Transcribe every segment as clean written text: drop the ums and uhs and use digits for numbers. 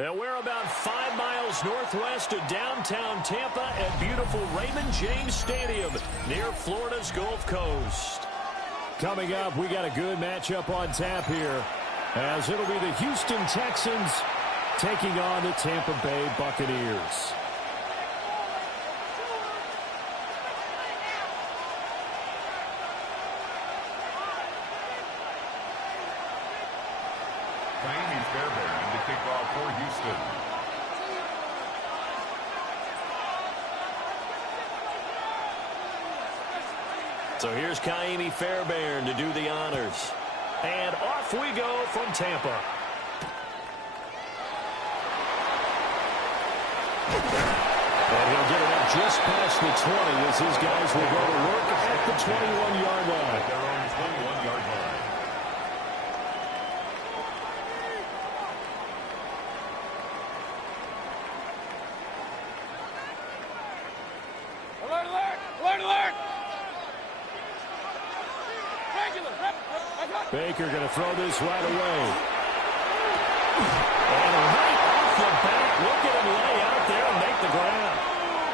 And we're about 5 miles northwest of downtown Tampa at beautiful Raymond James Stadium near Florida's Gulf Coast. Coming up, we got a good matchup on tap here, as it'll be the Houston Texans taking on the Tampa Bay Buccaneers. For Houston. So here's Kaimi Fairbairn to do the honors. And off we go from Tampa. And he'll get it up just past the 20 as his guys will go to work at the 21-yard line. At their own 21-yard line. Baker going to throw this right away. And right off the bat, look at him lay out there and make the ground.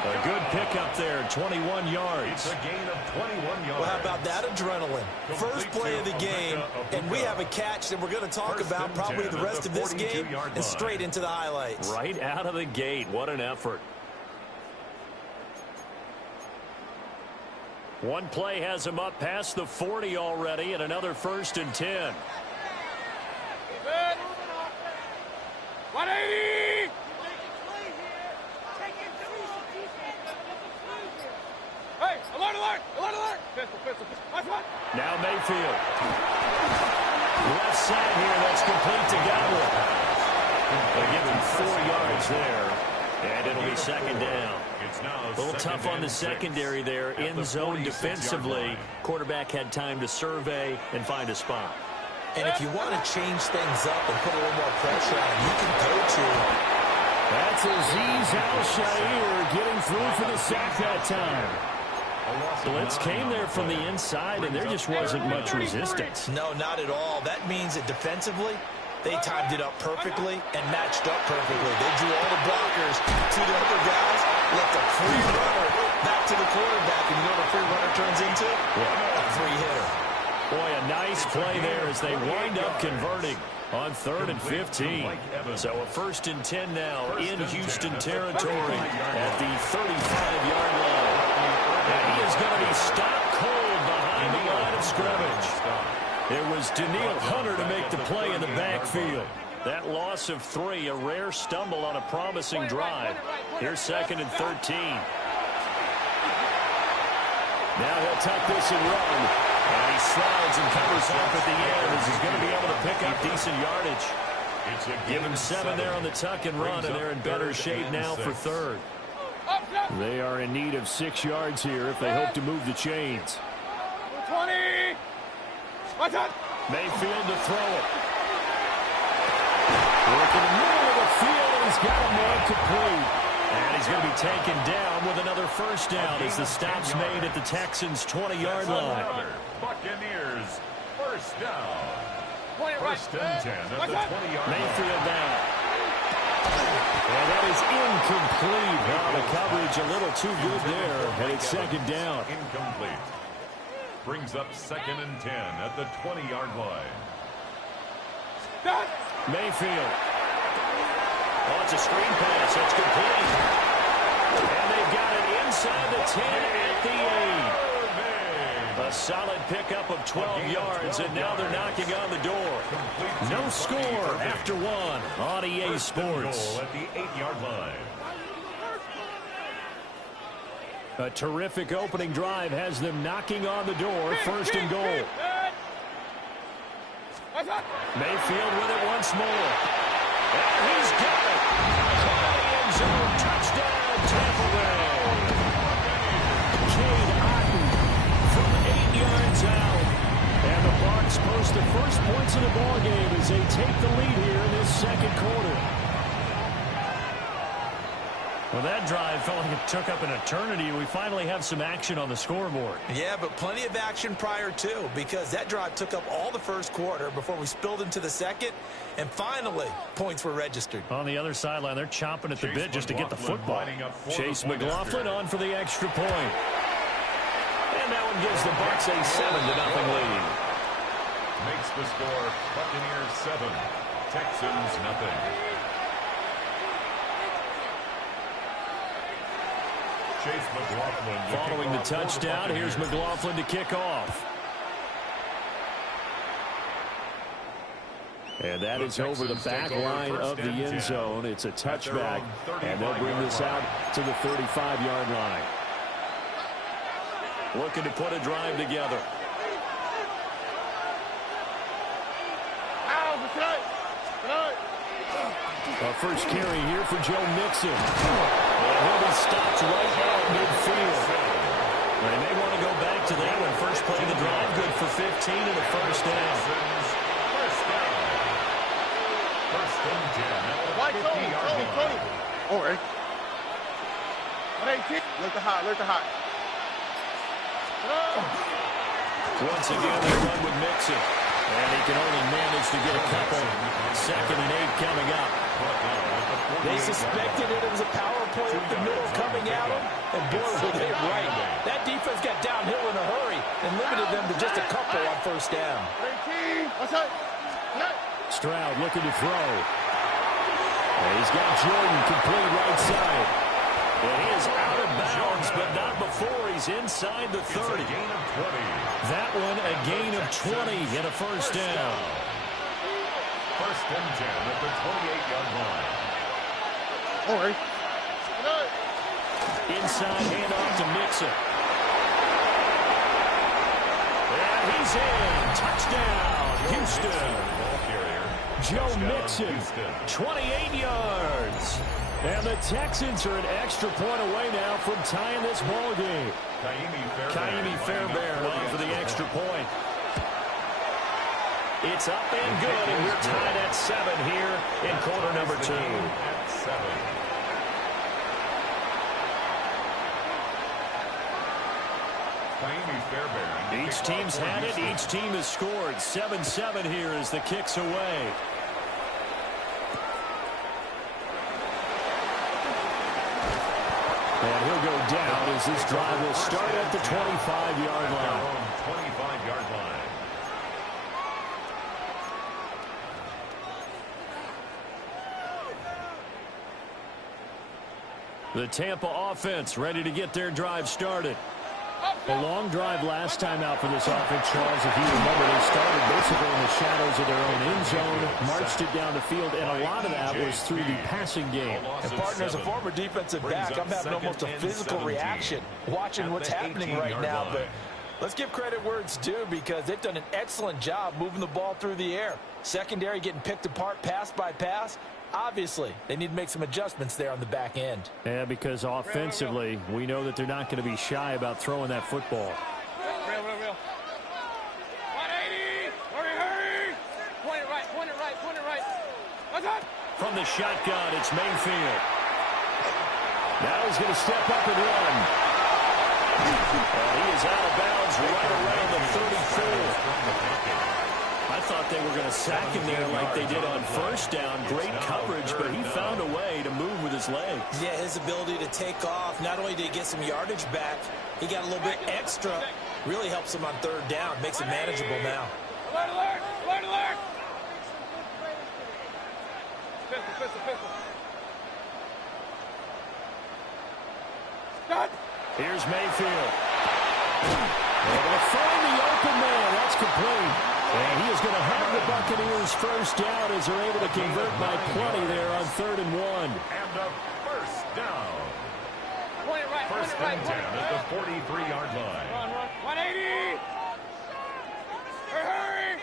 A good pickup there, 21 yards. It's a gain of 21 yards. Well, how about that adrenaline? First play of the game, and we have a catch that we're going to talk about probably the rest of this game and straight into the highlights. Right out of the gate, what an effort. One play has him up past the 40 already, and another 1st and 10. 180! Hey, alert, alert, alert, alert! Pistol. Watch one. Now Mayfield. Left side here, that's complete to Godwin. They give him 4 yards there, and it'll be second down. A little tough on the secondary there. In zone defensively. Quarterback had time to survey and find a spot. And if you want to change things up and put a little more pressure on, you can go to. That's Azeez Al-Shaair getting through for the sack that time. Blitz came there from the inside, and there just wasn't much resistance. No, not at all. That means that defensively, they timed it up perfectly and matched up perfectly. They drew all the blockers to the other guys, left a free runner back to the quarterback, and you know what a free runner turns into? A free hitter. Boy, a nice play there as they wind up converting on 3rd and 15. So a 1st and 10 now in Houston territory at the 35-yard line. And he is going to be stopped cold behind the line of scrimmage. It was Danielle Hunter to make the play in the backfield. That loss of 3, a rare stumble on a promising drive. Here's 2nd and 13. Now he'll tuck this and run. And he slides and covers off at the end as he's going to be able to pick up decent yardage. Give him 7 there on the tuck and run, and they're in better shape now for 3rd. They are in need of 6 yards here if they hope to move the chains. 20! Watch out! Mayfield to throw it. Work in the middle of the field, and he's got him there complete. And he's going to be taken down with another 1st down as the stop's made at the Texans' 20-yard line. Buccaneers, 1st down. 1st and 10 at the 20-yard line. Mayfield down. And that is incomplete. Now the coverage a little too good there, and it's 2nd down. Incomplete. Brings up 2nd and 10 at the 20-yard line. Mayfield. Oh, it's a screen pass. That's complete. And they've got it inside the 10 at the 8. A solid pickup of 12 yards, and now they're knocking on the door. No score after 1 on EA Sports. At the 8-yard line. A terrific opening drive has them knocking on the door. 1st and goal. Mayfield with it once more. And he's got it. Caught in the end zone. Touchdown, Tampa Bay. Cade Otton from 8 yards out. And the Bucs post the first points of the ballgame as they take the lead here in this 2nd quarter. Well, that drive felt like it took up an eternity. We finally have some action on the scoreboard. Yeah, but plenty of action prior to, because that drive took up all the first quarter before we spilled into the second, and finally, points were registered. On the other sideline, they're chomping at the bit just to get the football. Chase McLaughlin on for the extra point. And that one gives the Bucs a 7-0 lead. Makes the score Buccaneers 7, Texans nothing. Chase McLaughlin following the touchdown. Here's McLaughlin to kick off. And that is over the back line of the end zone. It's a touchback, and they'll bring this out to the 35-yard line. Looking to put a drive together. A first carry here for Joe Mixon. And he'll be stopped right at midfield. They may want to go back to that one. First play of the drive, good for 15 and a first down. First and 10. White Tony. All right. 118. Look the hot. Once again, they run with Mixon. And he can only manage to get a couple. 2nd and 8 coming up. They suspected it was a power play up the middle coming at them, and boy, were they right. That defense got downhill in a hurry and limited them to just a couple on first down. Stroud looking to throw. And he's got Jordan complete right side. And he is out of bounds, but not before he's inside the 30. That one a gain of 20 and a first down. First and 10 at the 28-yard line. All right. Inside handoff to Mixon. And he's in. Touchdown, Houston. Joe Mixon, 28 yards. And the Texans are an extra point away now from tying this ball game. Kaimi Fairbairn on for the extra point. It's up and good, and we're tied at 7 here in quarter number 2. Each team's had it. Each team has scored. 7-7 here as the kick's away. And he'll go down as this drive will start at the 25-yard line. 25-yard line. The Tampa offense ready to get their drive started. A long drive last time out for this offense, Charles. If you remember, they started basically in the shadows of their own end zone, marched it down the field, and a lot of that was through the passing game. And, partner, as a former defensive back, I'm having almost a physical reaction watching what's happening right now. But let's give credit where it's due, because they've done an excellent job moving the ball through the air. Secondary getting picked apart pass by pass. Obviously, they need to make some adjustments there on the back end. Yeah, because offensively, we know that they're not going to be shy about throwing that football. Real. 180. Hurry. Point it right. What's up? From the shotgun, it's Mayfield. Now he's going to step up and run. And he is out of bounds right around the 34. I thought they were going to sack him there like they did on first down. Great coverage, but he found a way to move with his legs. Yeah, his ability to take off, not only did he get some yardage back, he got a little bit extra. Really helps him on third down, makes it manageable now. Alert! Pistol. Stop! Here's Mayfield. They're going to find the open man. That's complete. And he is going to have the Buccaneers first down as they're able to convert by plenty there on 3rd and 1. And a first down. First and 10 at the 43-yard line. Run. 180. Hurry.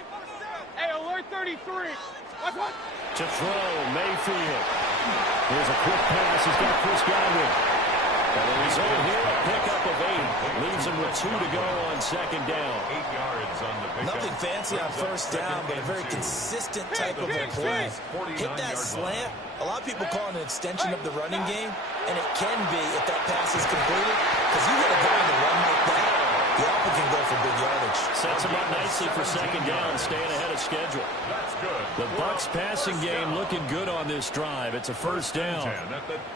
Hey, alert 33. What's what? To throw, Mayfield. Here's a quick pass. He's got Chris Godwin. And he result here, a pickup of 8. Leaves him with 2 to go on second down. 8 yards on the pickup. Nothing fancy on first down, but a very consistent type of a play. Hit that slant. A lot of people call it an extension of the running game, and it can be if that pass is completed, because you hit a guy on the run like that, the Alpha can go for big yardage. Sets him up nicely for second down, staying ahead of schedule. That's good. The Bucs passing game looking good on this drive. It's a first down.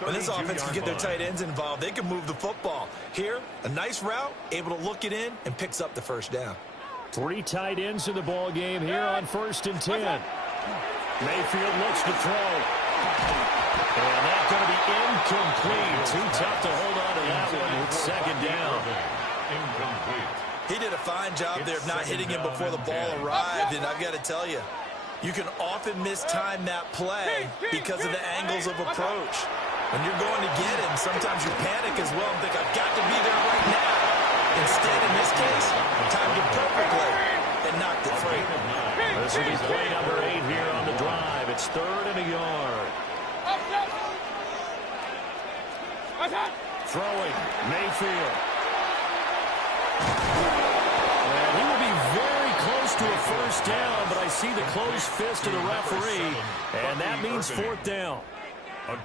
When this offense can get their tight ends involved, they can move the football. Here, a nice route, able to look it in, and picks up the first down. 3 tight ends in the ball game here on 1st and 10. Mayfield looks to throw. And that's going to be incomplete. Too tough to hold on to that one. It's second down. Incomplete. He did a fine job there of not hitting him before the ball arrived, and I've got to tell you, you can often mistime that play because of the angles of approach. When you're going to get him, sometimes you panic as well and think, I've got to be there right now. Instead, in this case, timed it perfectly and knocked it free. This will be play number 8 here on the drive. It's 3rd and a yard. Throwing, Mayfield. And he will be very close to a first down, but I see the closed fist of the referee, and that means 4th down.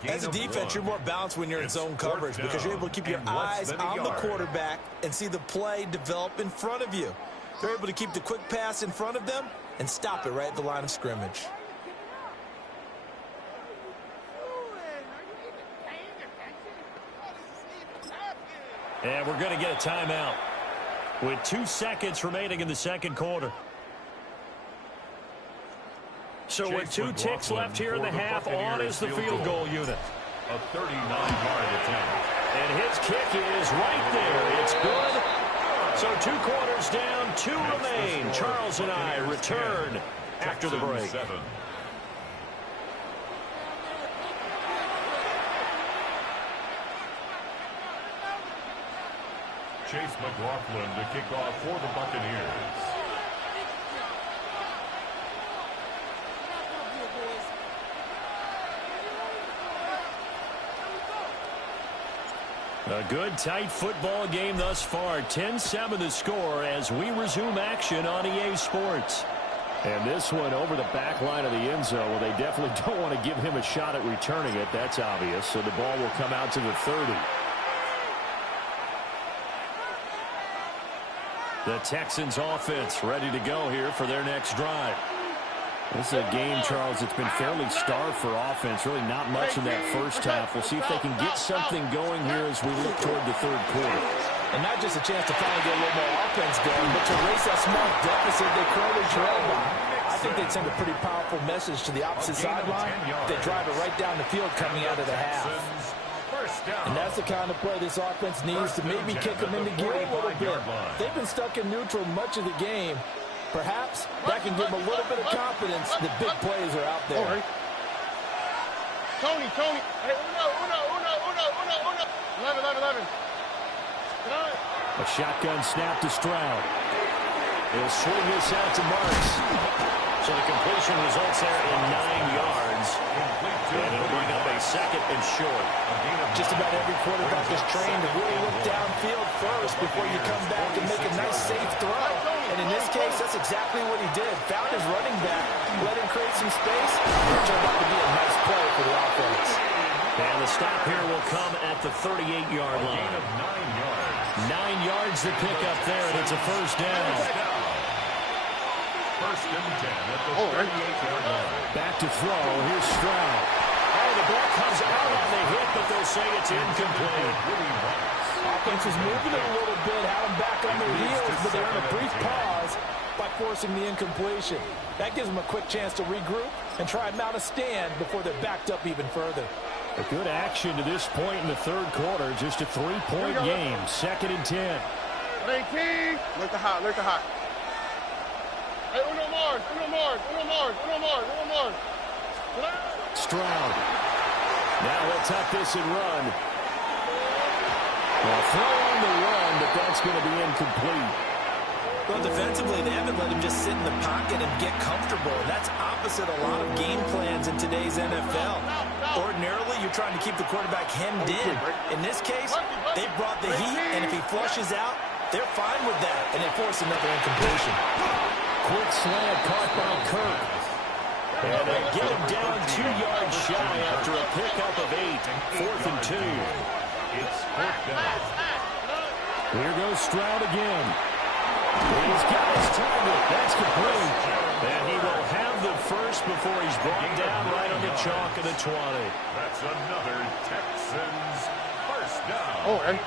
As a defense, you're more balanced when you're in zone coverage because you're able to keep your eyes on the quarterback and see the play develop in front of you. They're able to keep the quick pass in front of them and stop it right at the line of scrimmage. And we're going to get a timeout with 2 seconds remaining in the second quarter. So with 2 ticks left here in the half, on is the field goal unit. A 39-yard attempt. And his kick is right there. It's good. So 2 quarters down, 2 remain. Charles and I return after the break. 7. Chase McLaughlin to kick off for the Buccaneers. A good, tight football game thus far. 10-7 the score as we resume action on EA Sports. And this one over the back line of the end zone. Well, they definitely don't want to give him a shot at returning it. That's obvious. So the ball will come out to the 30. The Texans offense ready to go here for their next drive. This is a game, Charles, it's been fairly starved for offense. Really not much in that first half. We'll see if they can get something going here as we look toward the third quarter. And not just a chance to finally get a little more offense going, but to erase that small deficit they currently trail by. I think they'd send a pretty powerful message to the opposite sideline. They drive it right down the field coming out of the half. And that's the kind of play this offense needs to maybe kick them into gear a little bit. They've been stuck in neutral much of the game. Perhaps that can give them a little bit of confidence that big plays are out there. Tony. Hey, uno. 11. A shotgun snap to Stroud. He'll swing this out to Marks. So the completion results there in 9 yards. And it'll bring up a 2nd and short. Just about every quarterback is trained to really look downfield first before you come back and make a nice safe throw. And in this case, that's exactly what he did. Found his running back, let him create some space, and it turned out to be a nice play for the offense. And the stop here will come at the 38-yard line. Gain of 9 yards. 9 yards to pick up there, and it's a first down. 1st and 10 at the 38-yard line. Back to throw. Here's Stroud. Oh, the ball comes out on the hit, but they'll say it's incomplete. Offense was moving it a little bit, had them back on their heels, but they're in a brief pause by forcing the incompletion. That gives them a quick chance to regroup and try and mount a stand before they're backed up even further. A good action to this point in the third quarter. Just a 3-point game. 2nd and 10. 18. Look to hot. Hey, uno more. Stroud. Now he'll tuck this and run. Well, throw on the run, but that's going to be incomplete. Well, defensively, they haven't let him just sit in the pocket and get comfortable. That's opposite a lot of game plans in today's NFL. Ordinarily, you're trying to keep the quarterback hemmed in. In this case, they brought the heat, and if he flushes out, they're fine with that, and they force another incompletion. Quick slant caught by Kirk. And they get him down 2 yards shy after a pickup of 8. 4th and 2. It's 4th down. Here goes Stroud again. He's got his target. That's complete. And he will have the first before he's brought down right on the chalk of the 20. That's another Texans first down. Oh, and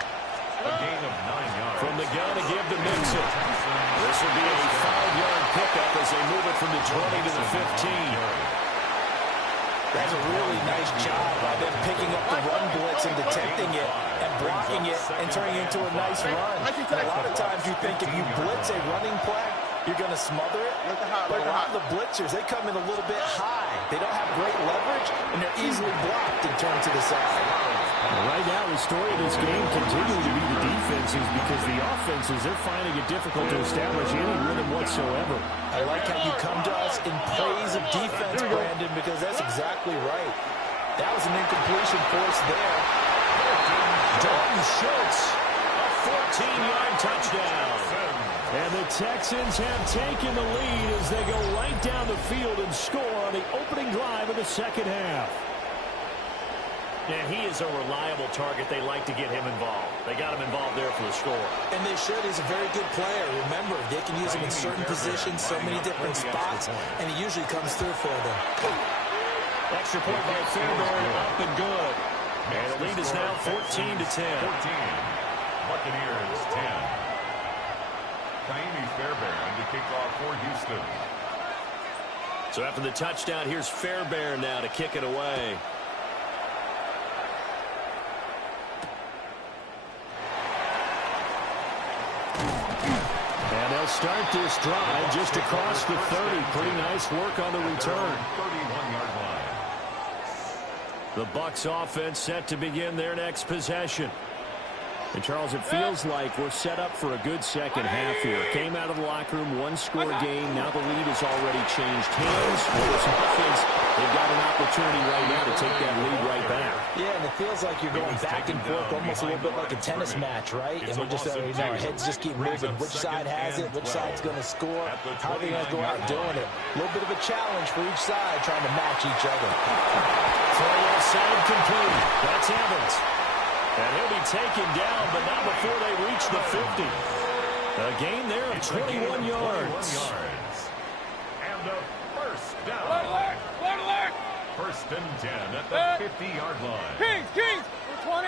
A gain of 9 yards. From the gun to give to Mixon. This will be a 5-yard pickup as they move it from the 20 to the 15. That's a really nice job by them picking up the run blitz and detecting it and blocking it and turning it into a nice run. And a lot of times you think if you blitz a running play, you're going to smother it. But a lot of the blitzers, they come in a little bit high. They don't have great leverage, and they're easily blocked and turned to the side. Right now, the story of this game continues to be the defenses because the offenses, they're finding it difficult to establish any rhythm whatsoever. I like how you come to us in praise of defense, Brandon, because that's exactly right. That was an incompletion force there. Dalton Schultz, a 14-yard touchdown. And the Texans have taken the lead as they go right down the field and score on the opening drive of the second half. And he is a reliable target. They like to get him involved. They got him involved there for the score. And they should. He's a very good player. Remember, they can use him in certain positions, so many different spots, and he usually comes through for them. Extra point by Fairbairn, up and good. And the lead is now 14 to 10. 14. Buccaneers 10. Kaimi Fairbairn to kick off for Houston. So after the touchdown, here's Fairbairn now to kick it away. And they'll start this drive just across the 30. Pretty nice work on the return. 31-yard line. The Bucs offense set to begin their next possession. And, Charles, it feels like we're set up for a good second half here. Came out of the locker room, one-score game. Now the lead has already changed hands. For this offense, they've got an opportunity right now to take that lead right back. Yeah, and it feels like you're going back and forth almost a little bit like a tennis match, right? And we're just, our heads just keep moving. Which side has it? Which side's going to score? How are they going to go out doing it? A little bit of a challenge for each side trying to match each other. Throw outside complete. That's Evans. And he'll be taken down, but not before they reach the 50. A gain there of 21 yards. And a first down. alert! First and 10 at the 50-yard line. Kings, 20.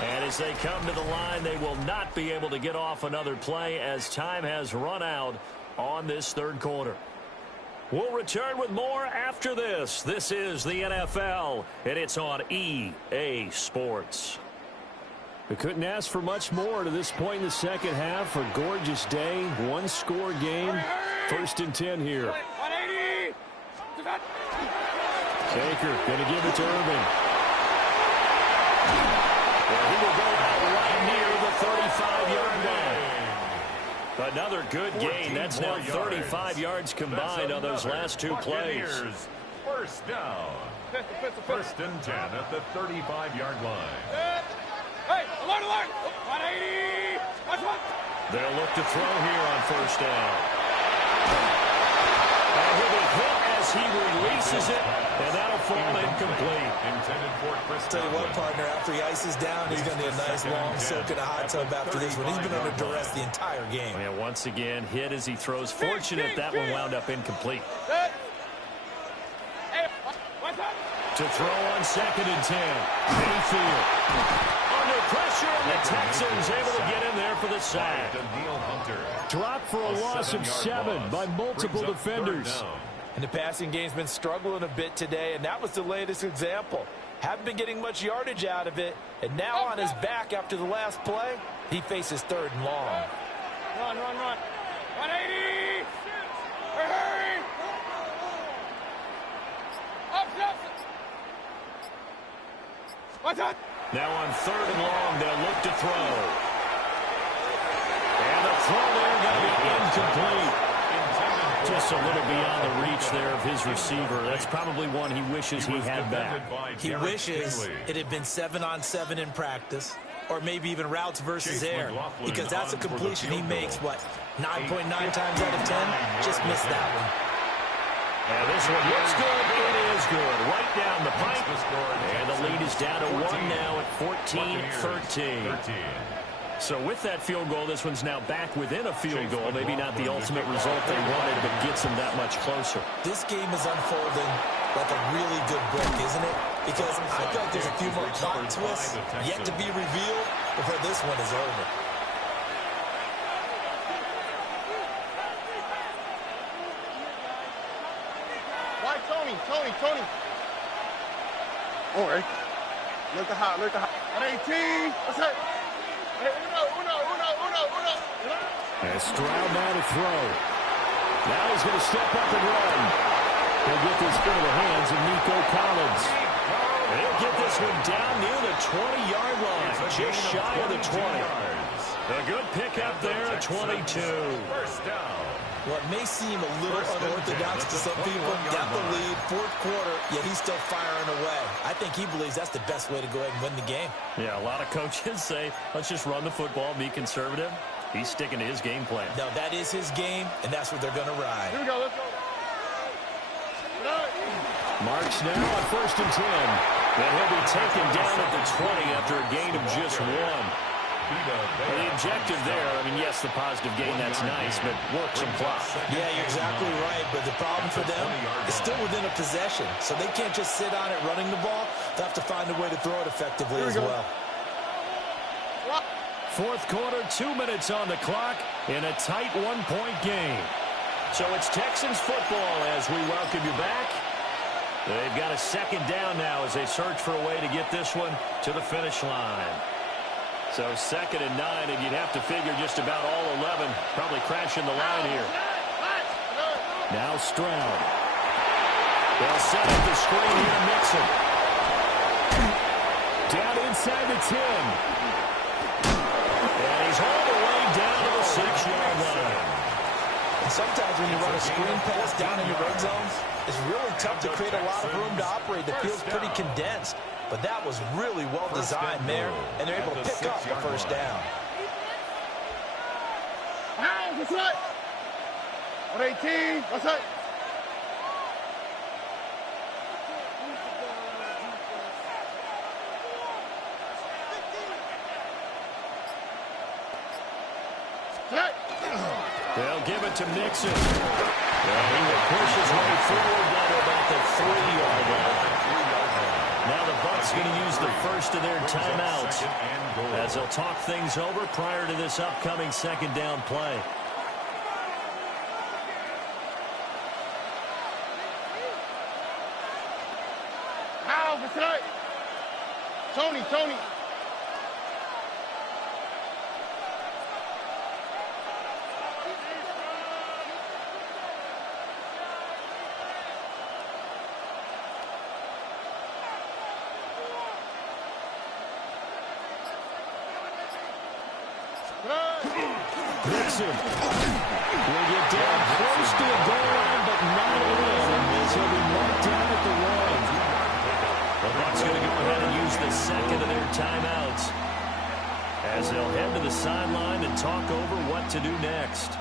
And as they come to the line, they will not be able to get off another play as time has run out on this third quarter. We'll return with more after this. This is the NFL, and it's on EA Sports. We couldn't ask for much more to this point in the second half. A gorgeous day, one-score game. First and 10 here. 180. Baker going to give it to Irving. Well, he will go out right near the 35-yard line. Another good gain. That's now 35 yards combined on those last two plays. First down. First and 10 at the 35-yard line. Hey, alert! 180. Watch one. They'll look to throw here on first down. And he'll be hit as he releases it, and that'll fall incomplete. Intended for Chris. Tell you what, partner, after he ices down, he's going to need a nice long soak in a hot tub after this one. He's been under duress the entire game. And once again, hit as he throws. Fortunate that one wound up incomplete. Hey, what's up? To throw on second and 10. Mayfield. Under pressure, and the Texans able to get in there for the sack. Dropped for a loss of 7 by multiple defenders. And the passing game's been struggling a bit today, and that was the latest example. Haven't been getting much yardage out of it, and now on his back after the last play, he faces third and long. Run. 180. Hurry. Up. What's up? Now on third and long, they'll look to throw. throw there going to be incomplete. Just a little beyond the reach there of his receiver. That's probably one he wishes he had back. He wishes it had been 7-on-7 in practice, or maybe even routes versus air, because that's a completion he makes, what, 9.9 times out of 10? Just missed that one. And this one looks good. It is good. Right down the pipe. And the lead is down to 1 now at 14-13. So with that field goal, this one's now back within a field goal. Maybe not the ultimate result they wanted, but gets them that much closer. This game is unfolding like a really good book, isn't it? Because I feel like there's a few more plot twists yet to be revealed before this one is over. Why, Tony. All right. Look at hot. 18. What's that? Hey, uno. And Stroud now to throw. Now he's going to step up and run. He'll get this into the hands of Nico Collins. And he'll get this one down near the 20-yard line, just shy of the 20. A good pickup there at 22. First down. What may seem a little unorthodox to some people, got the lead, fourth quarter, yet he's still firing away. I think he believes that's the best way to go ahead and win the game. Yeah, a lot of coaches say, let's just run the football, be conservative. He's sticking to his game plan. No, that is his game, and that's what they're going to ride. Here we go, let's go. Marks now on 1st and 10. And he'll be taken down at the 20 after a gain of just 1. Well, the objective there, I mean, yes, the positive gain, that's nice, but work some clock. Yeah, you're exactly right, but the problem for them is still within a possession, so they can't just sit on it running the ball. They'll have to find a way to throw it effectively as well. Fourth quarter, 2 minutes on the clock in a tight one-point game. So it's Texans football as we welcome you back. They've got a second down now as they search for a way to get this one to the finish line. So 2nd and 9, and you'd have to figure just about all 11 probably crashing the line here. Now Stroud. They'll set up the screen here to Mixon. Down inside the 10. And he's all the way down to the 6-yard line. And sometimes when you run a screen pass down in the red zones, it's really tough to create a lot of room to operate. The field's pretty condensed. But that was really well designed there, and they're able to pick up the first down. What's that? 118. What's that? They'll give it to Mixon. And he will push his way forward down to about the 3-yard line. Now the Bucs going to use the first of their timeouts as they'll talk things over prior to this upcoming second down play. Tony. Mixon will get down close to the goal line, but not in, as he'll be marked down at the 1. The Bucs going to go ahead and use the second of their timeouts as they'll head to the sideline and talk over what to do next.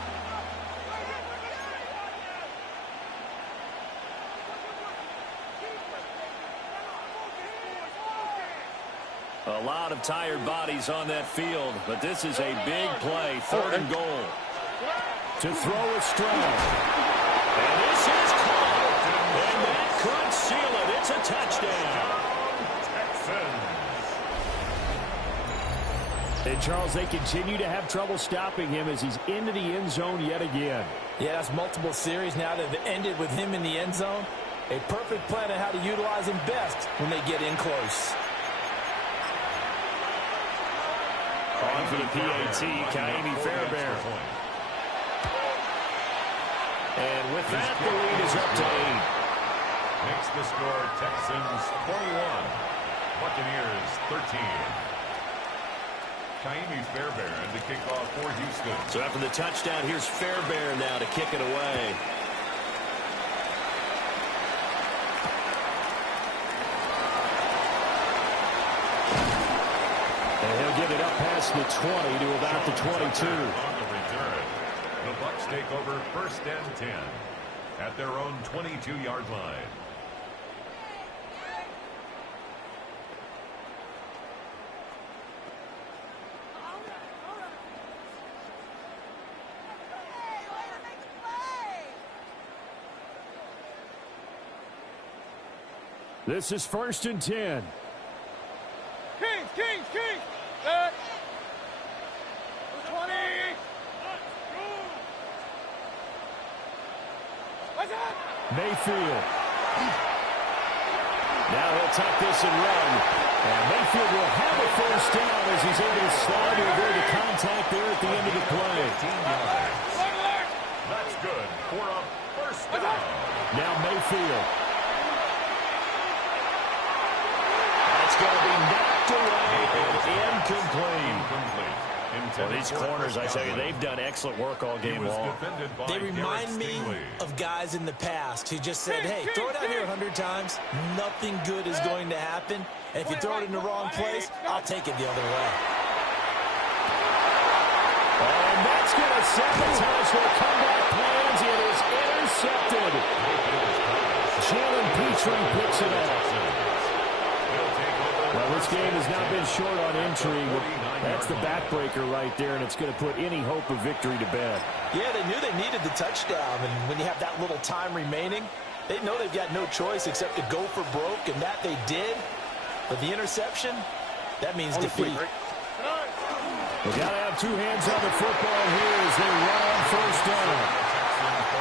A lot of tired bodies on that field, but this is a big play, 3rd and goal. To throw a Stroud. And this is caught. And that could seal it. It's a touchdown. And, Charles, they continue to have trouble stopping him as he's into the end zone yet again. Yeah, that's multiple series now that have ended with him in the end zone. A perfect plan on how to utilize him best when they get in close. On for the PAT, Kaimi Fairbairn. And with that, the lead is up to 8. Makes the score Texans 21, Buccaneers 13. Fairbairn to kick off for Houston. So after the touchdown, here's Fairbairn now to kick it away. And he'll get it up past the 20 to about the 22. On the return, the Bucs take over 1st and 10 at their own 22-yard line. This is 1st and 10. Kings. 20. Mayfield. Now he'll tuck this and run. And Mayfield will have a 1st down as he's able to slide to avoid the contact there at the end of the play. 15 yards. That's good for a 1st down. Now Mayfield. That's going to be knocked away and incomplete. Well, these corners, I tell you, they've done excellent work all game long. They remind me of guys in the past who just said, hey, throw it out here 100 times. Nothing good is going to happen. And if you throw it in the wrong place, I'll take it the other way. And that's going to sabotage their comeback plans. It is intercepted. Jalen Petrie picks it up. Well, this game has not been short on intrigue. That's the backbreaker right there, and it's going to put any hope of victory to bed. Yeah, they knew they needed the touchdown, and when you have that little time remaining, they know they've got no choice except to go for broke, and that they did. But the interception, that means defeat. They got to have two hands on the football here as they run on 1st down.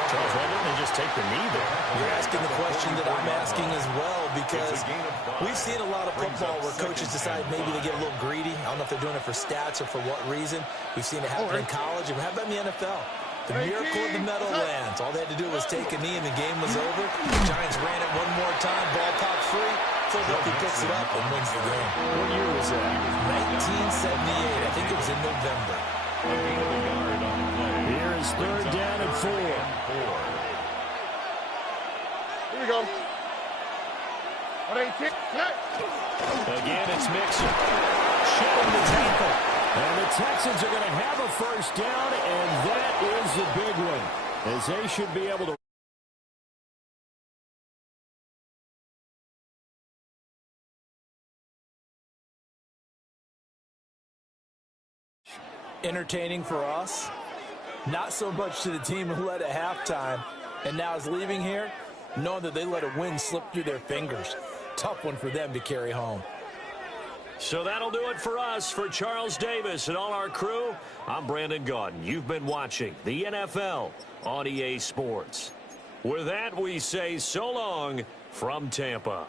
Charles, why didn't they just take the knee there? You're asking the question that I'm asking as well, because we've seen a lot of football where coaches decide maybe they get a little greedy. I don't know if they're doing it for stats or for what reason. We've seen it happen in college, and how about in the NFL? The miracle of the Meadowlands. All they had to do was take a knee, and the game was over. The Giants ran it one more time. Ball popped free. Philadelphia picks it up and wins the game. What year was that? 1978. I think it was in November. Here is 3rd down and 4. Here we go. 118. Again, it's Mixon. Shedding the tackle. And the Texans are going to have a 1st down, and that is the big one, as they should be able to. Entertaining for us, not so much to the team who led at halftime and now is leaving here knowing that they let a win slip through their fingers. Tough one for them to carry home. So that'll do it for us. For Charles Davis and all our crew, I'm Brandon Gaudin. You've been watching the NFL on EA Sports. With that, we say so long from Tampa.